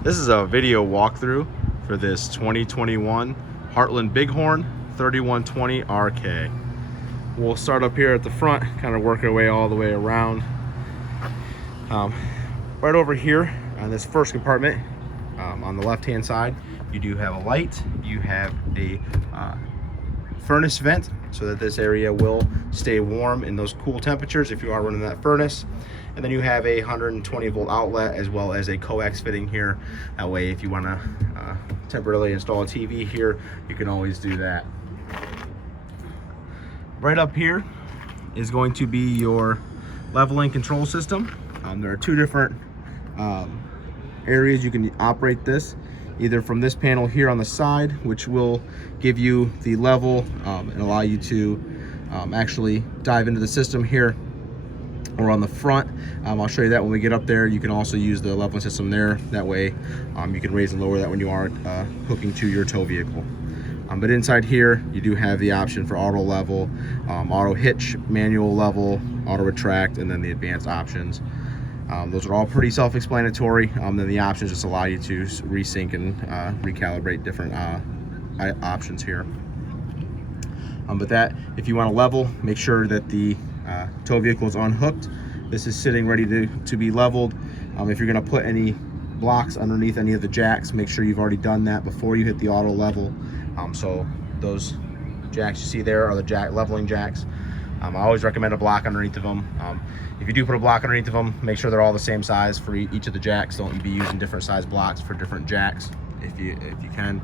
This is a video walkthrough for this 2021 Heartland Bighorn 3120 RK. We'll start up here at the front, kind of work our way all the way around. Right over here on this first compartment, on the left hand side, you do have a light. You have a furnace vent so that this area will stay warm in those cool temperatures if you are running that furnace. And then you have a 120 volt outlet as well as a coax fitting here. That way, if you want to temporarily install a TV here, you can always do that. Right up here is going to be your leveling control system. There are two different areas you can operate this, either from this panel here on the side, which will give you the level and allow you to actually dive into the system here, or on the front. I'll show you that when we get up there. You can also use the leveling system there. That way you can raise and lower that when you are hooking to your tow vehicle. But inside here, you do have the option for auto level, auto hitch, manual level, auto retract, and then the advanced options. Those are all pretty self-explanatory. Then the options just allow you to resync and recalibrate different options here. But that, if you want to level, make sure that the tow vehicle is unhooked. This is sitting ready to be leveled. If you're going to put any blocks underneath any of the jacks, make sure you've already done that before you hit the auto level. So those jacks you see there are the jack leveling jacks. I always recommend a block underneath of them. If you do put a block underneath of them, make sure they're all the same size for each of the jacks. Don't be using different size blocks for different jacks if you can.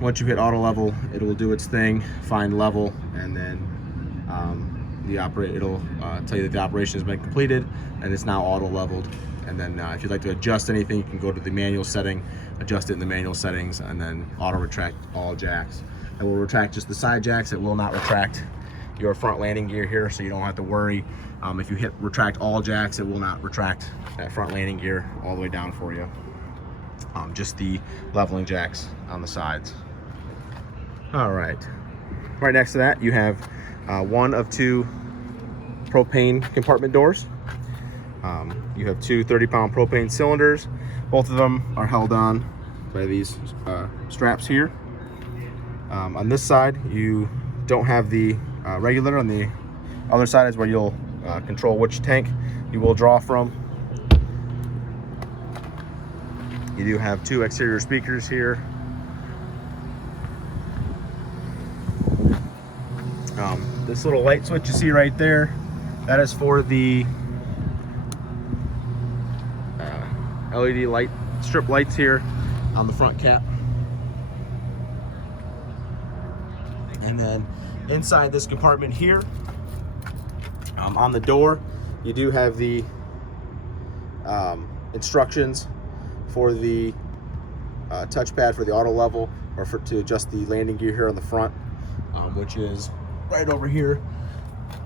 Once you hit auto level, it will do its thing, find level, and then it'll tell you that the operation has been completed and it's now auto leveled. And then if you'd like to adjust anything, you can go to the manual setting, adjust it in the manual settings, and then auto retract all jacks. It will retract just the side jacks. It will not retract your front landing gear here, so you don't have to worry. If you hit retract all jacks, it will not retract that front landing gear all the way down for you. Just the leveling jacks on the sides. All right. Right next to that, you have one of two propane compartment doors. You have two 30-pound propane cylinders. Both of them are held on by these straps here. On this side, you don't have the regulator. On the other side is where you'll control which tank you will draw from. You do have two exterior speakers here. This little light switch you see right there, that is for the LED light strip lights here on the front cap. And then inside this compartment here, on the door, you do have the instructions for the touchpad for the auto level, or to adjust the landing gear here on the front, which is right over here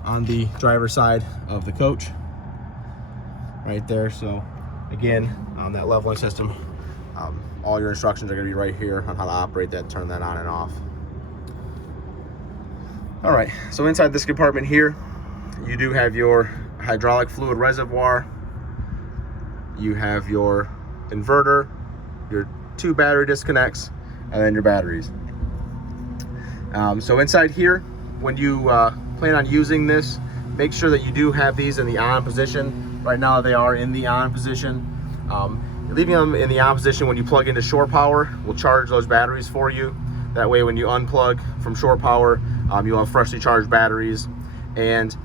on the driver's side of the coach, right there. So again, on that leveling system, all your instructions are going to be right here on how to operate that, turn that on and off. All right, so inside this compartment here, you do have your hydraulic fluid reservoir, you have your inverter, your two battery disconnects, and then your batteries. So inside here, when you plan on using this, make sure that you do have these in the on position. Right now they are in the on position. Leaving them in the on position when you plug into shore power will charge those batteries for you. That way when you unplug from shore power, you'll have freshly charged batteries. And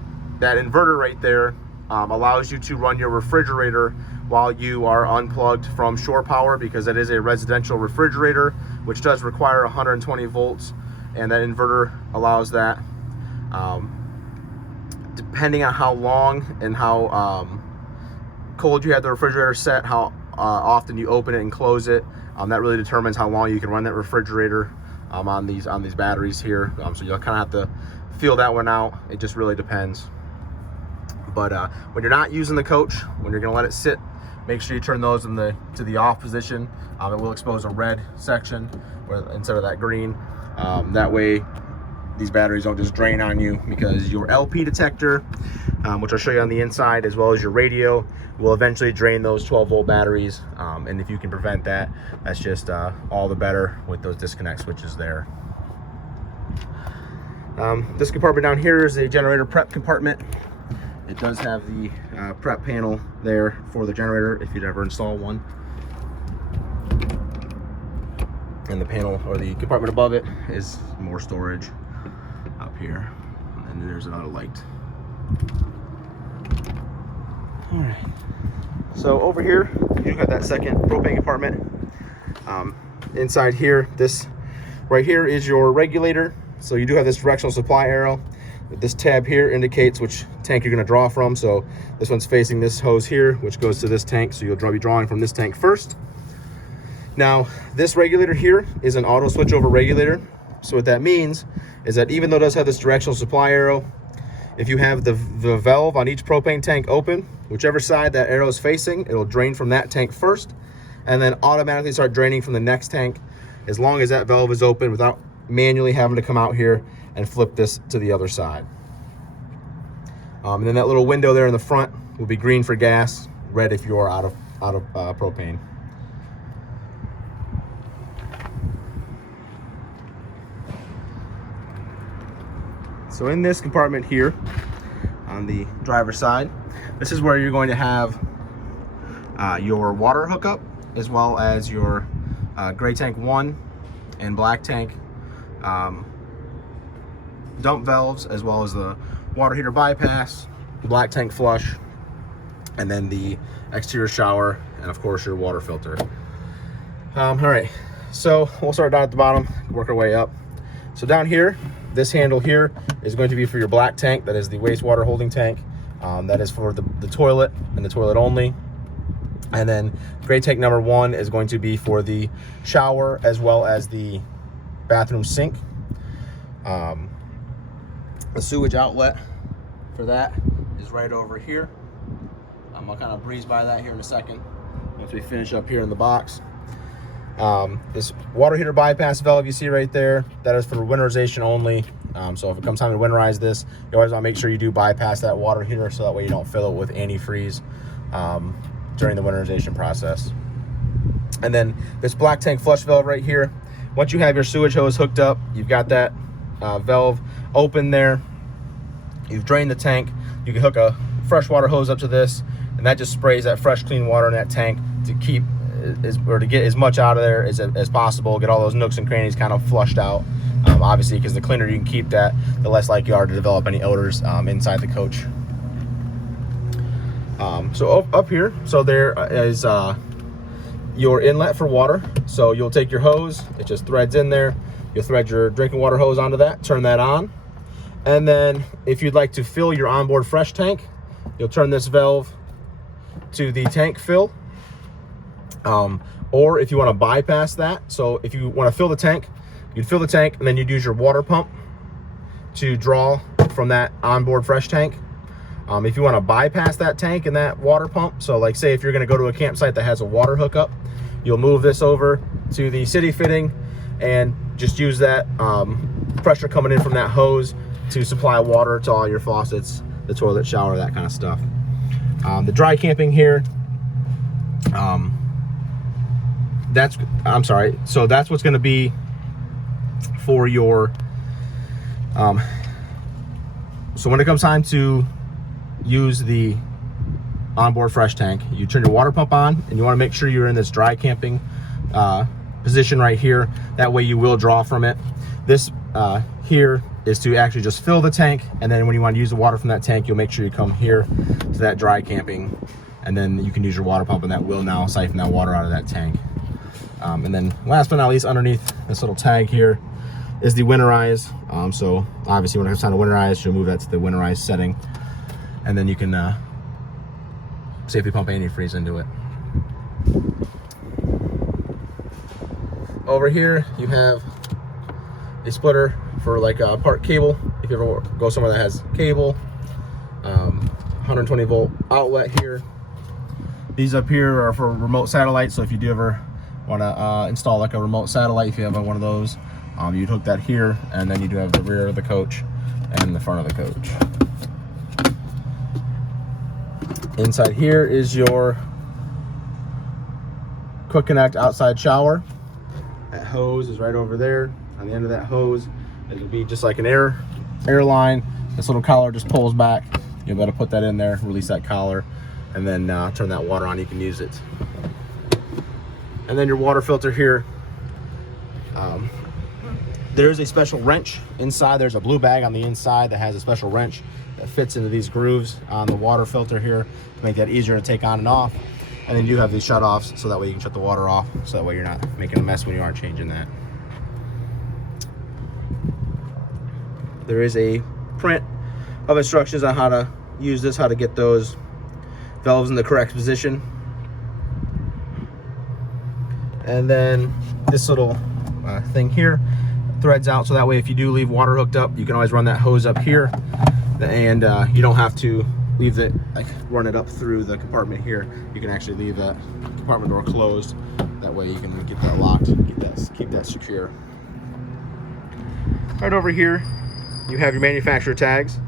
that inverter right there allows you to run your refrigerator while you are unplugged from shore power, because that is a residential refrigerator, which does require 120 volts. And that inverter allows that. Depending on how long and how cold you have the refrigerator set, how often you open it and close it, that really determines how long you can run that refrigerator on these batteries here. So you'll kind of have to feel that one out. It just really depends. But when you're not using the coach, when you're going to let it sit, make sure you turn those to the off position. It will expose a red section instead of that green. That way these batteries don't just drain on you, because your LP detector, which I'll show you on the inside, as well as your radio, will eventually drain those 12-volt batteries. And if you can prevent that, that's just all the better with those disconnect switches there. This compartment down here is a generator prep compartment. It does have the prep panel there for the generator if you'd ever install one. And the panel, or the compartment above it, is more storage up here. And then there's another light. All right. So over here, you got that second propane compartment. Inside here, this right here is your regulator. So you do have this directional supply arrow. This tab here indicates which tank you're going to draw from. So this one's facing this hose here, which goes to this tank. So you'll be drawing from this tank first. Now, this regulator here is an auto switchover regulator. So what that means is that even though it does have this directional supply arrow, if you have the valve on each propane tank open, whichever side that arrow is facing, it'll drain from that tank first, and then automatically start draining from the next tank, as long as that valve is open, without manually having to come out here and flip this to the other side. And then that little window there in the front will be green for gas, red if you're out of propane. So in this compartment here, on the driver's side, this is where you're going to have your water hookup, as well as your gray tank 1 and black tank dump valves, as well as the water heater bypass, black tank flush, and then the exterior shower, and of course your water filter. All right, so we'll start down at the bottom, work our way up. So down here, this handle here is going to be for your black tank. That is the wastewater holding tank. That is for the toilet and the toilet only. And then gray tank number 1 is going to be for the shower, as well as the bathroom sink. The sewage outlet for that is right over here. I'll kind of breeze by that here in a second once we finish up here in the box. This water heater bypass valve you see right there, that is for winterization only. So if it comes time to winterize this, you always want to make sure you do bypass that water heater, so that way you don't fill it with antifreeze during the winterization process. And then this black tank flush valve right here, once you have your sewage hose hooked up, you've got that valve open there, you've drained the tank, you can hook a freshwater hose up to this, and that just sprays that fresh clean water in that tank to keep to get as much out of there as possible, get all those nooks and crannies kind of flushed out. Obviously, because the cleaner you can keep that, the less likely you are to develop any odors inside the coach. So up here, so there is your inlet for water. So you'll take your hose, it just threads in there. You'll thread your drinking water hose onto that, turn that on. And then if you'd like to fill your onboard fresh tank, you'll turn this valve to the tank fill. Or if you want to bypass that, so if you want to fill the tank, you'd fill the tank and then you'd use your water pump to draw from that onboard fresh tank. If you want to bypass that tank and that water pump, so like say if you're going to go to a campsite that has a water hookup, you'll move this over to the city fitting and just use that pressure coming in from that hose to supply water to all your faucets, the toilet, shower, that kind of stuff. The dry camping here, so that's what's going to be for your so when it comes time to use the onboard fresh tank, you turn your water pump on, and you want to make sure you're in this dry camping position right here. That way you will draw from it. This here is to actually just fill the tank, and then when you want to use the water from that tank, you'll make sure you come here to that dry camping, and then you can use your water pump, and that will now siphon that water out of that tank. And then last but not least, underneath this little tag here is the Winterize. So obviously when it comes time to winterize, you'll move that to the Winterize setting, and then you can safely pump antifreeze into it. Over here you have a splitter for like a part cable. If you ever go somewhere that has cable, 120 volt outlet here. These up here are for remote satellite, so if you do ever want to install like a remote satellite, if you have one of those, You'd hook that here, and then you do have the rear of the coach and the front of the coach. Inside here is your quick connect outside shower. That hose is right over there. On the end of that hose, it'll be just like an air line. This little collar just pulls back. You'll be able to put that in there, release that collar, and then turn that water on. You can use it. And then your water filter here. There's a special wrench inside. There's a blue bag on the inside that has a special wrench that fits into these grooves on the water filter here to make that easier to take on and off. And then you have these shut-offs, so that way you can shut the water off, so that way you're not making a mess when you are changing that. There is a print of instructions on how to use this, how to get those valves in the correct position. And then this little thing here threads out, so that way if you do leave water hooked up, you can always run that hose up here, and you don't have to leave it, like, run it up through the compartment here. You can actually leave that compartment door closed. That way you can get that locked, keep that secure. Right over here, you have your manufacturer tags.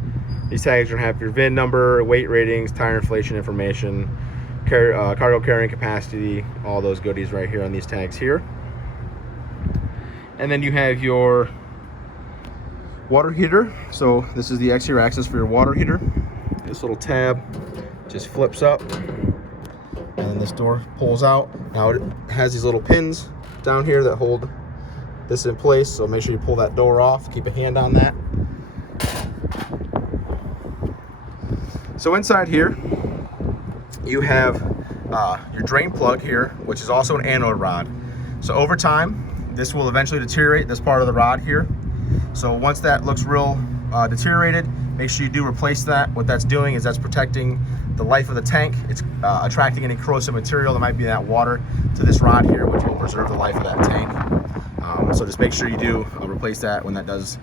These tags are gonna have your VIN number, weight ratings, tire inflation information, cargo carrying capacity, all those goodies right here on these tags here. And then you have your water heater. So this is the exterior access for your water heater. This little tab just flips up, and then this door pulls out. Now it has these little pins down here that hold this in place, so make sure you pull that door off, keep a hand on that. So inside here you have your drain plug here, which is also an anode rod. So over time this will eventually deteriorate this part of the rod here. So once that looks real deteriorated, make sure you do replace that. What that's doing is that's protecting the life of the tank. It's attracting any corrosive material that might be in that water to this rod here, which will preserve the life of that tank. So just make sure you do replace that when that does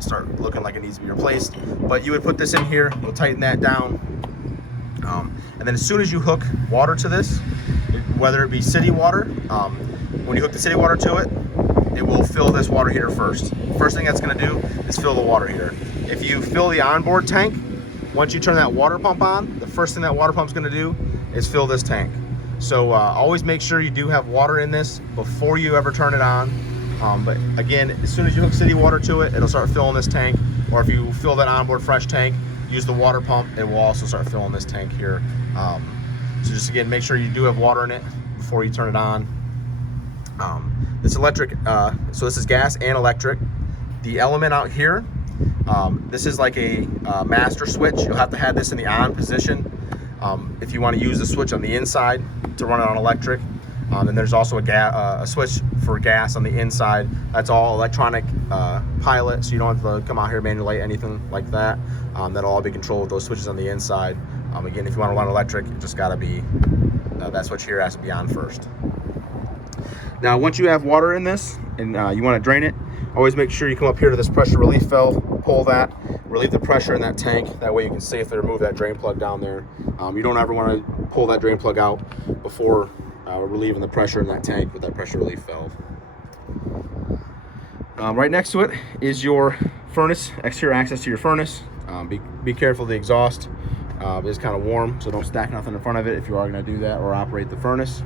start looking like it needs to be replaced. But you would put this in here, you'll tighten that down, and then as soon as you hook water to this, whether it be city water, when you hook the city water to it, it will fill this water heater first. First thing that's going to do is fill the water heater. If you fill the onboard tank, once you turn that water pump on, the first thing that water pump's going to do is fill this tank. So always make sure you do have water in this before you ever turn it on. But again, as soon as you hook city water to it, it'll start filling this tank. Or if you fill that onboard fresh tank, use the water pump, it will also start filling this tank here. So just again, make sure you do have water in it before you turn it on. This electric, so this is gas and electric. The element out here, this is like a master switch. You'll have to have this in the on position if you want to use the switch on the inside to run it on electric. And there's also a switch for gas on the inside. That's all electronic pilot, so you don't have to come out here manually, anything like that. That'll all be controlled with those switches on the inside. Again, if you want to run electric, it just got to be, that switch here has to be on first. Now, once you have water in this and you want to drain it, always make sure you come up here to this pressure relief valve, pull that, relieve the pressure in that tank. That way you can safely remove that drain plug down there. You don't ever want to pull that drain plug out before relieving the pressure in that tank with that pressure relief valve. Right next to it is your furnace, exterior access to your furnace. Be careful of the exhaust. It's kind of warm, so don't stack nothing in front of it if you are going to do that or operate the furnace.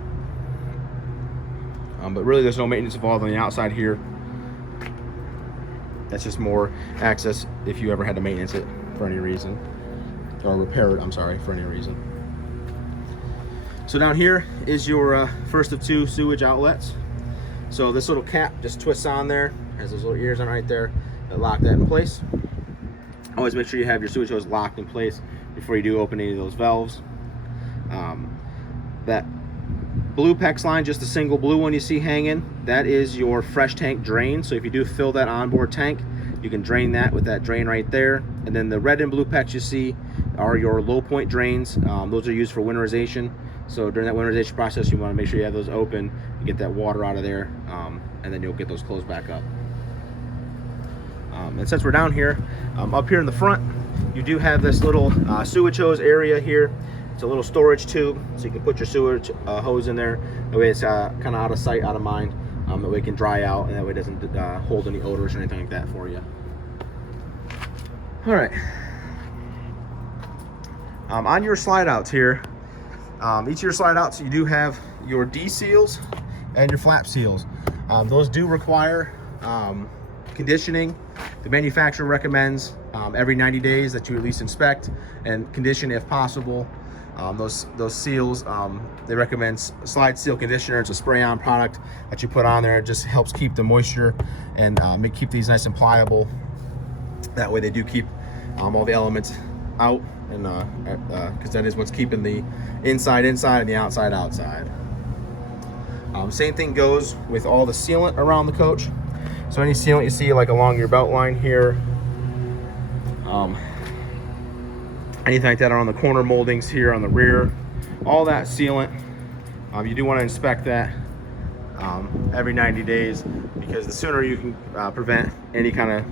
But really there's no maintenance involved on the outside here. That's just more access if you ever had to maintenance it for any reason, or repair it, I'm sorry, for any reason. So down here is your first of two sewage outlets. So this little cap just twists on there, has those little ears on right there that lock that in place. Always make sure you have your sewage hose locked in place before you do open any of those valves. That blue PEX line, just a single blue one you see hanging, that is your fresh tank drain. So if you do fill that onboard tank, you can drain that with that drain right there. And then the red and blue PEX you see are your low point drains. Those are used for winterization. So during that winterization process, you want to make sure you have those open to get that water out of there, and then you'll get those closed back up. And since we're down here, up here in the front, you do have this little sewage hose area here. It's a little storage tube, so you can put your sewage hose in there. That way it's kind of out of sight, out of mind. That way it can dry out, and that way it doesn't hold any odors or anything like that for you. All right. On your slide outs here, each of your slide outs, you do have your D seals and your flap seals. Those do require conditioning. The manufacturer recommends every 90 days that you at least inspect and condition if possible. Those seals, they recommend slide seal conditioner. It's a spray-on product that you put on there. It just helps keep the moisture and keep these nice and pliable. That way they do keep all the elements out, and because that is what's keeping the inside and the outside. Same thing goes with all the sealant around the coach. So any sealant you see like along your belt line here, anything like that around the corner moldings here on the rear, all that sealant, you do want to inspect that every 90 days, because the sooner you can prevent any kind of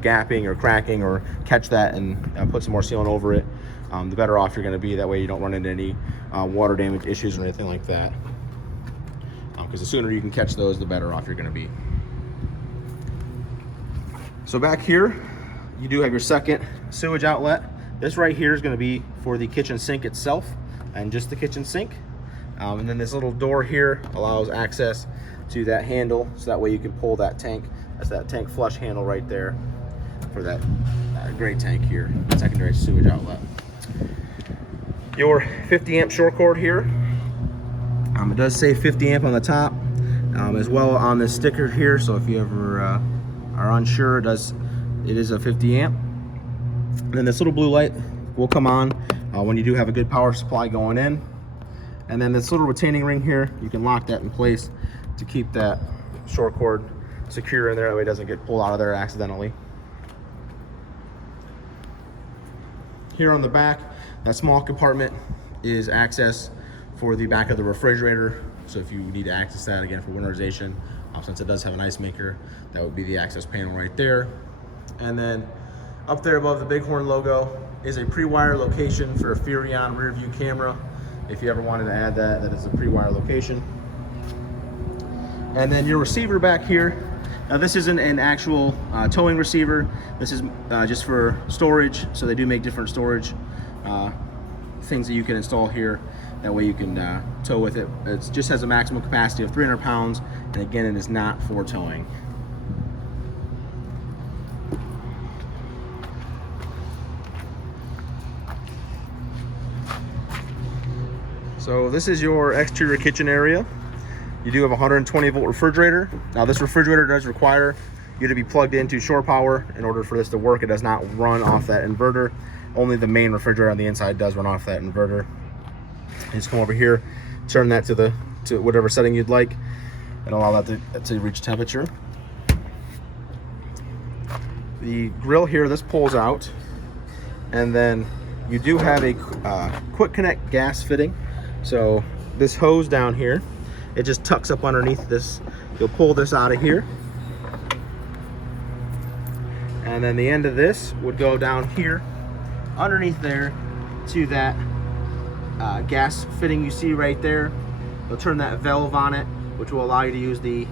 gapping or cracking, or catch that and put some more sealant over it, the better off you're going to be. That way you don't run into any water damage issues or anything like that, because the sooner you can catch those, the better off you're going to be. So back here, you do have your second sewage outlet. This right here is going to be for the kitchen sink itself, and just the kitchen sink. And then this little door here allows access to that handle, so that way you can pull that tank. That's that tank flush handle right there for that gray tank here, secondary sewage outlet. Your 50 amp short cord here. It does say 50 amp on the top, as well on this sticker here. So if you ever are unsure, it is a 50 amp. And then this little blue light will come on when you do have a good power supply going in. And then this little retaining ring here, you can lock that in place to keep that short cord secure in there, that way it doesn't get pulled out of there accidentally. Here on the back, that small compartment is access for the back of the refrigerator. So if you need to access that again for winterization, since it does have an ice maker, that would be the access panel right there. And then up there above the Bighorn logo is a pre-wire location for a Furion rear view camera. If you ever wanted to add that, that is a pre-wire location. And then your receiver back here. Now this isn't an actual towing receiver. This is just for storage. So they do make different storage things that you can install here. That way you can tow with it. It just has a maximum capacity of 300 pounds. And again, it is not for towing. So this is your exterior kitchen area. You do have a 120 volt refrigerator. Now this refrigerator does require you to be plugged into shore power in order for this to work. It does not run off that inverter. Only the main refrigerator on the inside does run off that inverter. You just come over here, turn that to whatever setting you'd like, and allow that to reach temperature. The grill here, this pulls out, and then you do have a quick connect gas fitting. So this hose down here, it just tucks up underneath this. You'll pull this out of here, and then the end of this would go down here underneath there to that gas fitting you see right there. You'll turn that valve on it, which will allow you to use the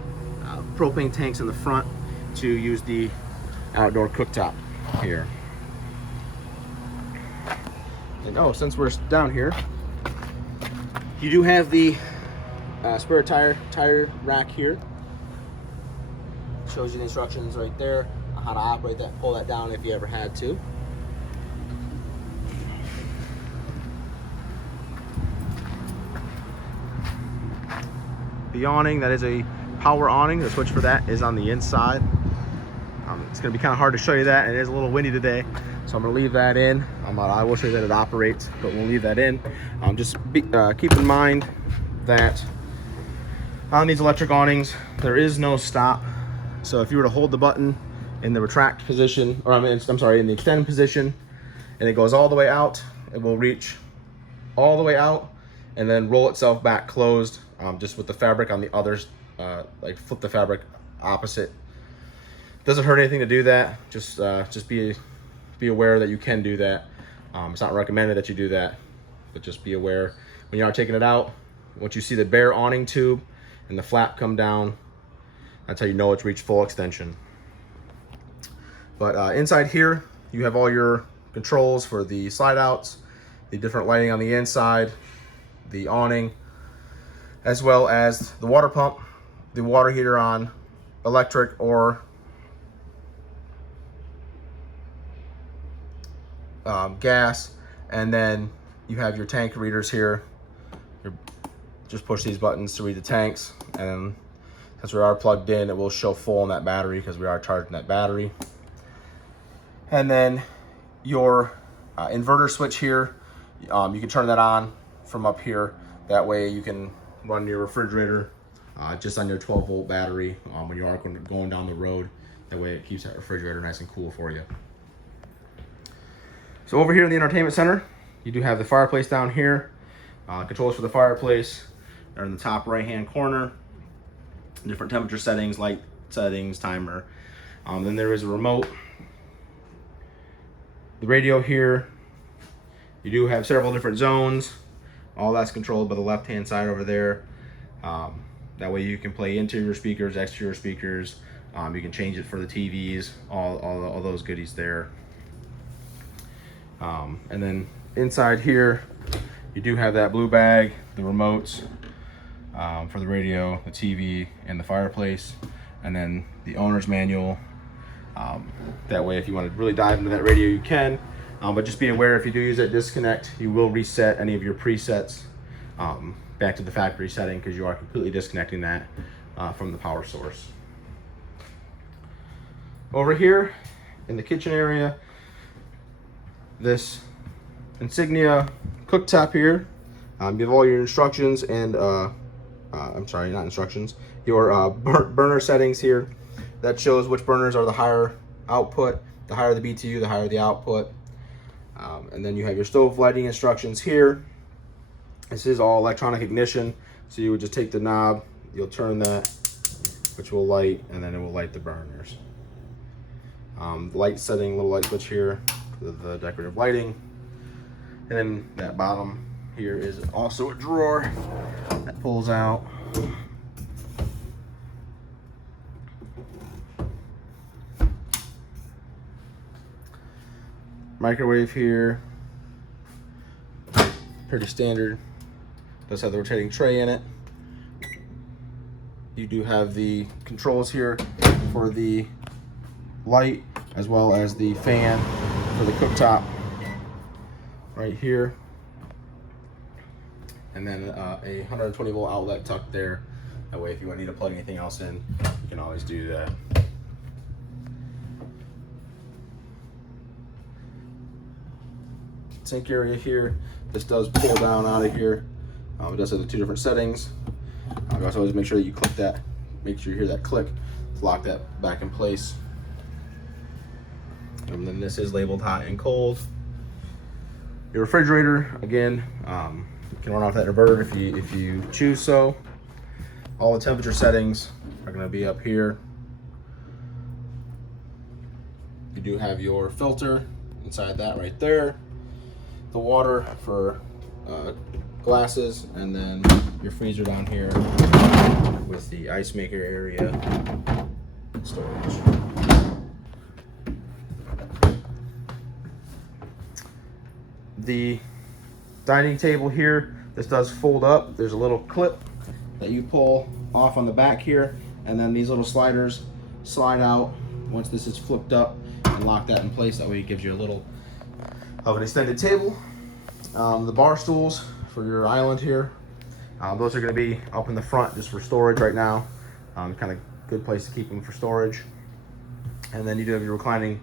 propane tanks in the front to use the outdoor cooktop here. And oh, since we're down here, you do have the spare tire rack here. Shows you the instructions right there on how to operate that, pull that down if you ever had to. The awning, that is a power awning. The switch for that is on the inside. It's going to be kind of hard to show you that. It is a little windy today, so I'm going to leave that in. I will show you that it operates, but we'll leave that in. Keep in mind that on these electric awnings, there is no stop. So if you were to hold the button in the retract position, or I'm sorry, in the extend position, and it goes all the way out, it will reach all the way out and then roll itself back closed, just with the fabric on the others, like flip the fabric opposite. Doesn't hurt anything to do that. Just be aware that you can do that. It's not recommended that you do that, but just be aware when you are taking it out. Once you see the bare awning tube and the flap come down, That's how you know it's reached full extension. But inside here, you have all your controls for the slide outs, the different lighting on the inside, the awning, as well as the water pump, the water heater on electric or gas, and then you have your tank readers here. Just push these buttons to read the tanks, and since we are plugged in, it will show full on that battery because we are charging that battery. And then your inverter switch here, you can turn that on from up here. That way you can run your refrigerator just on your 12-volt battery when you are going down the road. That way it keeps that refrigerator nice and cool for you. So over here in the entertainment center, you do have the fireplace down here. Controls for the fireplace are in the top right-hand corner. Different temperature settings, light settings, timer. Then there is a remote. The radio here, you do have several different zones. All that's controlled by the left-hand side over there. That way you can play interior speakers, exterior speakers. You can change it for the TVs, all those goodies there. And then inside here, you do have that blue bag, the remotes for the radio, the TV, and the fireplace. And then the owner's manual. That way, if you want to really dive into that radio, you can. But just be aware, if you do use that disconnect, you will reset any of your presets back to the factory setting because you are completely disconnecting that from the power source. Over here in the kitchen area, this Insignia Cooktop here, you have all your instructions and, I'm sorry, not instructions, your burner settings here. That shows which burners are the higher output. The higher the BTU, the higher the output. And then you have your stove lighting instructions here. This is all electronic ignition. So you would just take the knob, you'll turn that, which will light, and then it will light the burners. The light setting, little light switch here, the decorative lighting. And then that bottom here is also a drawer that pulls out. Microwave here, pretty standard. Does have the rotating tray in it. You do have the controls here for the light as well as the fan for the cooktop right here. And then a 120 volt outlet tucked there. That way if you need to plug anything else in, you can always do that. Sink area here, this does pull down out of here. It does have the two different settings. You also always make sure that you click that, make sure you hear that click to lock that back in place. And then this is labeled hot and cold. Your refrigerator, again, you can run off that inverter if you choose so. All the temperature settings are going to be up here. You do have your filter inside that right there. The water for glasses, and then your freezer down here with the ice maker area and storage. The dining table here, this does fold up. There's a little clip that you pull off on the back here, and then these little sliders slide out once this is flipped up and lock that in place. That way it gives you a little of an extended table. The bar stools for your island here, those are going to be up in the front just for storage right now. Kind of good place to keep them for storage. And then you do have your reclining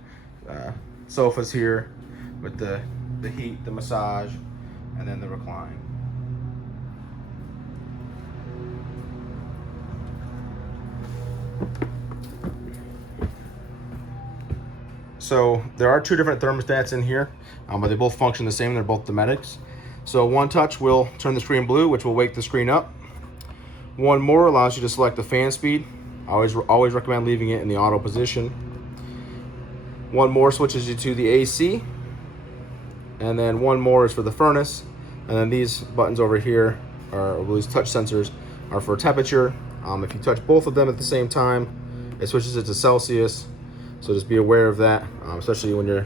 sofas here with the heat, the massage, and then the recline. So there are two different thermostats in here, but they both function the same. They're both Domestics. So one touch will turn the screen blue, which will wake the screen up. One more allows you to select the fan speed. I always recommend leaving it in the auto position. One more switches you to the AC. And then one more is for the furnace. And then these buttons over here, or these touch sensors, are for temperature If you touch both of them at the same time, it switches it to Celsius. So just be aware of that, especially when you're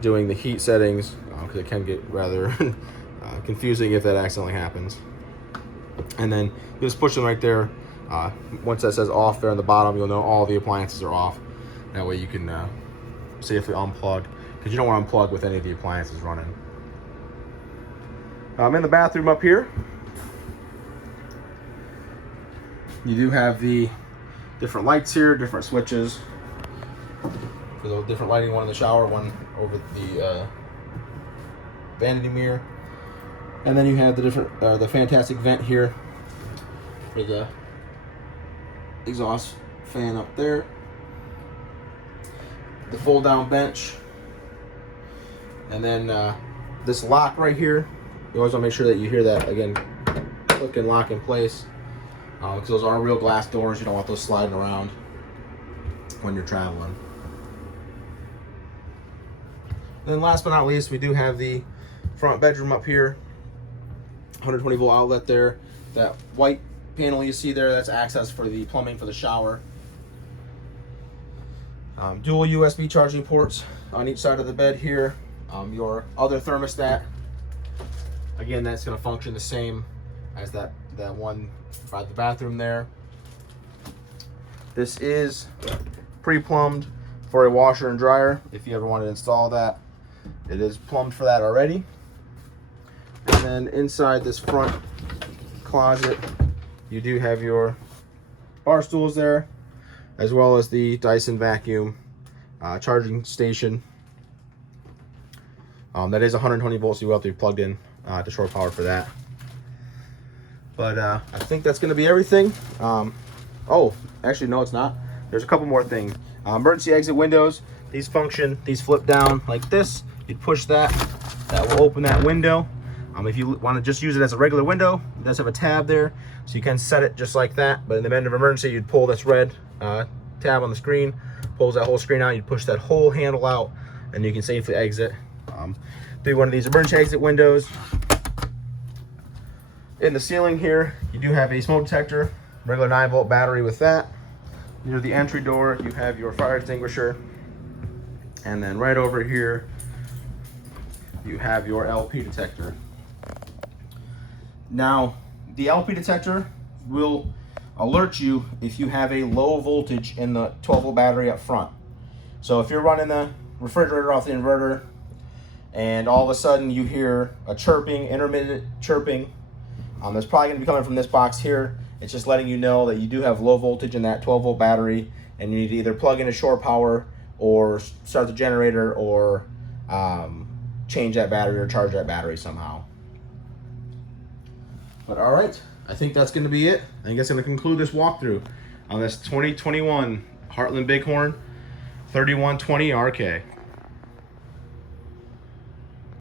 doing the heat settings, because it can get rather confusing if that accidentally happens. And then you just push them right there. Once that says off there on the bottom, you'll know all the appliances are off. That way you can safely unplug, because you don't want to unplug with any of the appliances running. In the bathroom up here, you do have the different lights here, different switches for the different lighting. One in the shower, one over the vanity mirror, and then you have the different the fantastic vent here for the exhaust fan up there. The fold down bench, and then this lock right here. You always want to make sure that you hear that again, click and lock in place, because those are real glass doors. You don't want those sliding around when you're traveling. Then last but not least, we do have the front bedroom up here. 120 volt outlet there. That white panel you see there, that's access for the plumbing for the shower. Dual USB charging ports on each side of the bed here. Your other thermostat, again, that's going to function the same as that one by the bathroom there. This is pre-plumbed for a washer and dryer if you ever want to install that. It is plumbed for that already. And then inside this front closet, you do have your bar stools there, as well as the Dyson vacuum charging station. That is 120 volts, so you will have to be plugged in to shore power for that. But I think that's going to be everything. Oh, actually, no, it's not. There's a couple more things. Emergency exit windows. These function, these flip down like this. You push that, that will open that window. If you want to just use it as a regular window, it does have a tab there, so you can set it just like that. But in the event of emergency, you'd pull this red tab on the screen, pulls that whole screen out, you'd push that whole handle out, and you can safely exit through one of these emergency exit windows. In the ceiling here, you do have a smoke detector, regular 9 volt battery with that. Near the entry door, you have your fire extinguisher. And then right over here, you have your LP detector. Now, the LP detector will alert you if you have a low voltage in the 12 volt battery up front. So if you're running the refrigerator off the inverter and all of a sudden you hear a chirping, intermittent chirping, that's probably going to be coming from this box here. It's just letting you know that you do have low voltage in that 12 volt battery, and you need to either plug into shore power or start the generator, or change that battery or charge that battery somehow. But all right, I think that's going to be it. I think that's going to conclude this walkthrough on this 2021 Heartland Bighorn 3120 RK.